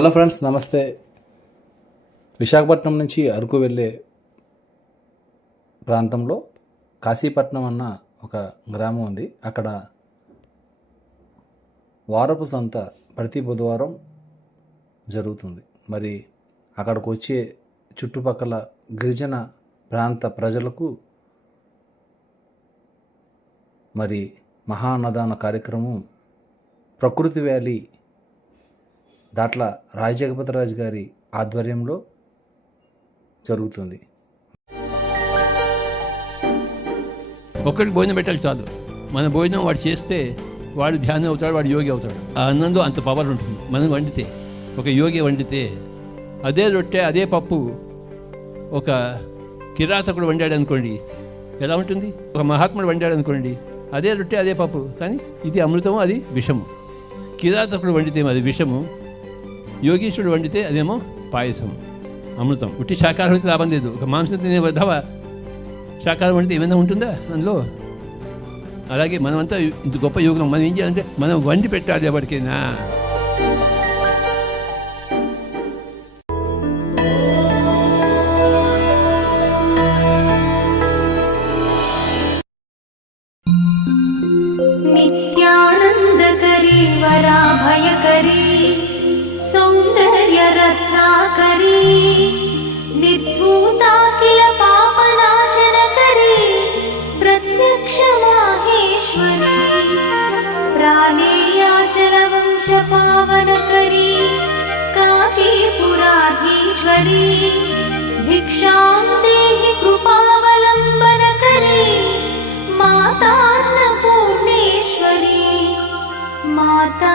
Hello friends నమస్తే. విశాఖపట్నం నుంచి అరకు వెళ్ళే ప్రాంతంలో కాశీపట్నం అన్న ఒక గ్రామం ఉంది. అక్కడ వారపు సంత ప్రతి బుధవారం జరుగుతుంది. మరి అక్కడికి వచ్చే చుట్టుపక్కల గిరిజన ప్రాంత ప్రజలకు మరి మహానదాన కార్యక్రమం ప్రకృతి వ్యాలీ దాట్ల రాజగపతిరాజు గారి ఆధ్వర్యంలో జరుగుతుంది. ఒక్కడికి భోజనం పెట్టాలి చాలు. మన భోజనం వాడు చేస్తే వాడు ధ్యానం అవుతాడు వాడు యోగి అవుతాడు. ఆ అన్నంలో అంత పవర్ ఉంటుంది. మనం వండితే ఒక యోగి వండితే అదే రొట్టె అదే పప్పు ఒక కిరాతకుడు వండాడు అనుకోండి ఎలా ఉంటుంది? ఒక మహాత్ముడు వండాడు అనుకోండి అదే రొట్టె అదే పప్పు కానీ ఇది అమృతము అది విషము. కిరాతకుడు వండితే అది విషము యోగేశ్వరుడు వండితే అదేమో పాయసం అమృతం. ఉట్టి శాకాహారం అయితే లాభం లేదు. ఒక మాంసం తినే వద్దావా? శాకాహారం వండితే ఏమైనా ఉంటుందా అందులో? అలాగే మనమంతా ఇంత గొప్ప యోగం మనం ఏం చేయాలంటే మనం వండి పెట్టాలి ఎవరికైనా. सौन्दर्यरत्नाकरी निर्धूता किल पापनाशनकरी प्रत्यक्षमाहेश्वरी प्राणेयाचलवंशपावनकरी काशीपुराधीश्वरी भिक्षां देहि कृपावलम्बनकरी मातान्नपूर्णेश्वरी माता